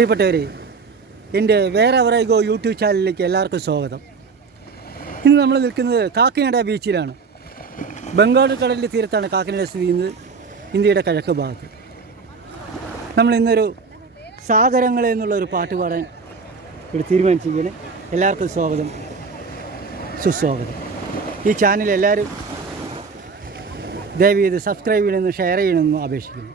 പ്രിയപ്പെട്ടവരെ എന്റെ വേറെ വറൈഗോ യൂട്യൂബ് ചാനലിലേക്ക് എല്ലാവർക്കും സ്വാഗതം. ഇന്ന് നമ്മൾ നിൽക്കുന്നത് കാക്കിനട ബീച്ചിലാണ്. ബംഗാൾ കടലിന്റെ തീരത്താണ് കാക്കിനട സ്ഥിതി ചെയ്യുന്നത് ഇന്ത്യയുടെ കിഴക്ക് ഭാഗത്ത്. നമ്മൾ ഇന്നൊരു സാഗരങ്ങൾ എന്നുള്ളൊരു പാട്ട് പാടാൻ ഇവിടെ തീരുമാനിച്ചിരിക്കുകയാണ്. എല്ലാവർക്കും സ്വാഗതം. സുസ്വാഗതം. ഈ ചാനൽ എല്ലാവരും ദയവ് ചെയ്ത് സബ്സ്ക്രൈബ് ചെയ്യണമെന്ന് ഷെയർ ചെയ്യണമെന്നും അപേക്ഷിക്കുന്നു.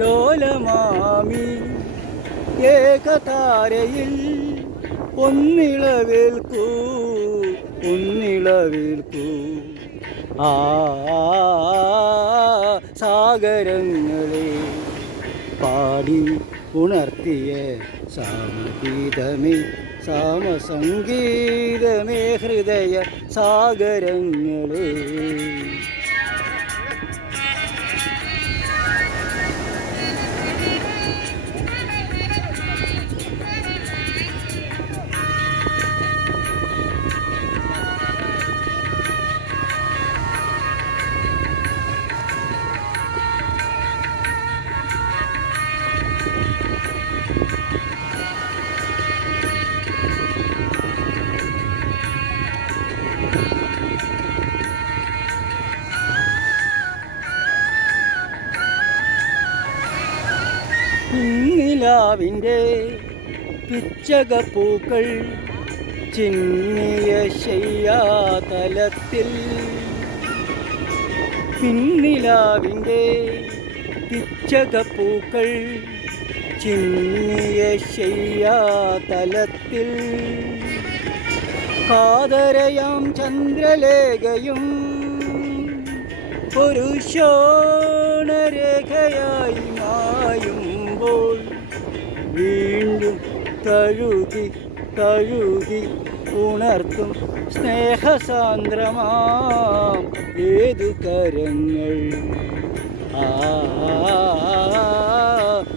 ലോലമാമി ഏകതാരയിൽ ഒന്നിളവേൽക്കൂ ഒന്നിളവേൽക്കൂ. ആ സാഗരങ്ങളെ പാടി ഉണർത്തിയ സാമഗീതമേ സാമസംഗീതമേ ഹൃദയ സാഗരങ്ങളെ. നിലാവിന്റെ പിച്ചകപ്പൂക്കൾ ചിന്നിയ ശയ്യാതലത്തിൽ പിന്നിലാവിന്റെ പിച്ചകപ്പൂക്കൾ ചിന്നിയ ശയ്യാതലത്തിൽ കാതരയാം ചന്ദ്രലേഖയും ഒരു തഴുകി തഴുകി ഉണർത്തും സ്നേഹസാന്ദ്രമാം ഏതു കരങ്ങൾ? ആ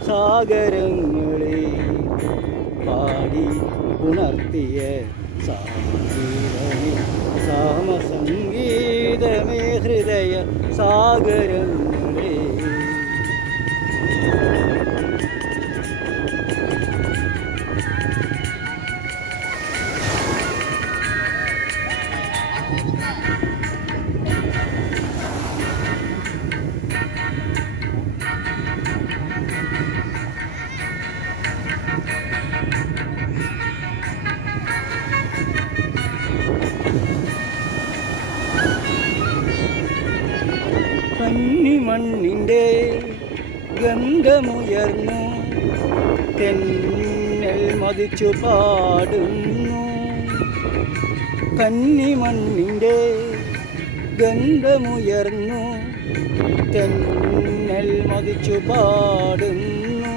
സാഗരങ്ങളെ പാടി ഉണർത്തിയ സാമസംഗീതമേ സാമസംഗീതമേ ഹൃദയ സാഗരങ്ങളെ കന്നിമണ്ണിന്റെ ഗന്ധമുയർന്നു തെന്നൽ മതിച്ചു പാടുന്നു. കന്നിമണ്ണിന്റെ ഗന്ധമുയർന്നു തെന്നൽ മതിച്ചു പാടുന്നു.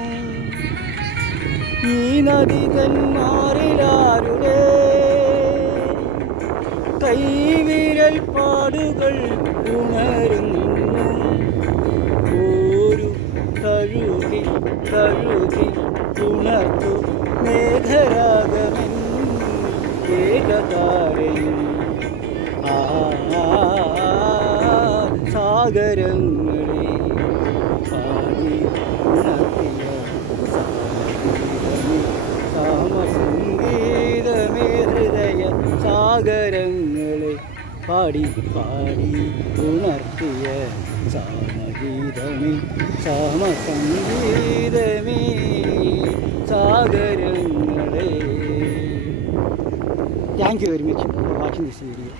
ഈ നദി തന്മാറിലാരുടെ കൈവിരൽ പാടുകൾ ഉണരുന്നു. ഒരു കഴുകി കഴുകി ഉണർത്തു മേഘരാഗമൻ സാഗരങ്ങളെ പാടി ഉണർത്തിയ സാമസംഗീതമേ ഹൃദയ സാഗരങ്ങളെ പാടി പാടി ഉണർത്തിയ സാമഗീതമേ സാമസംഗീതമേ സാഗരങ്ങളെ. Thank you very much watching this video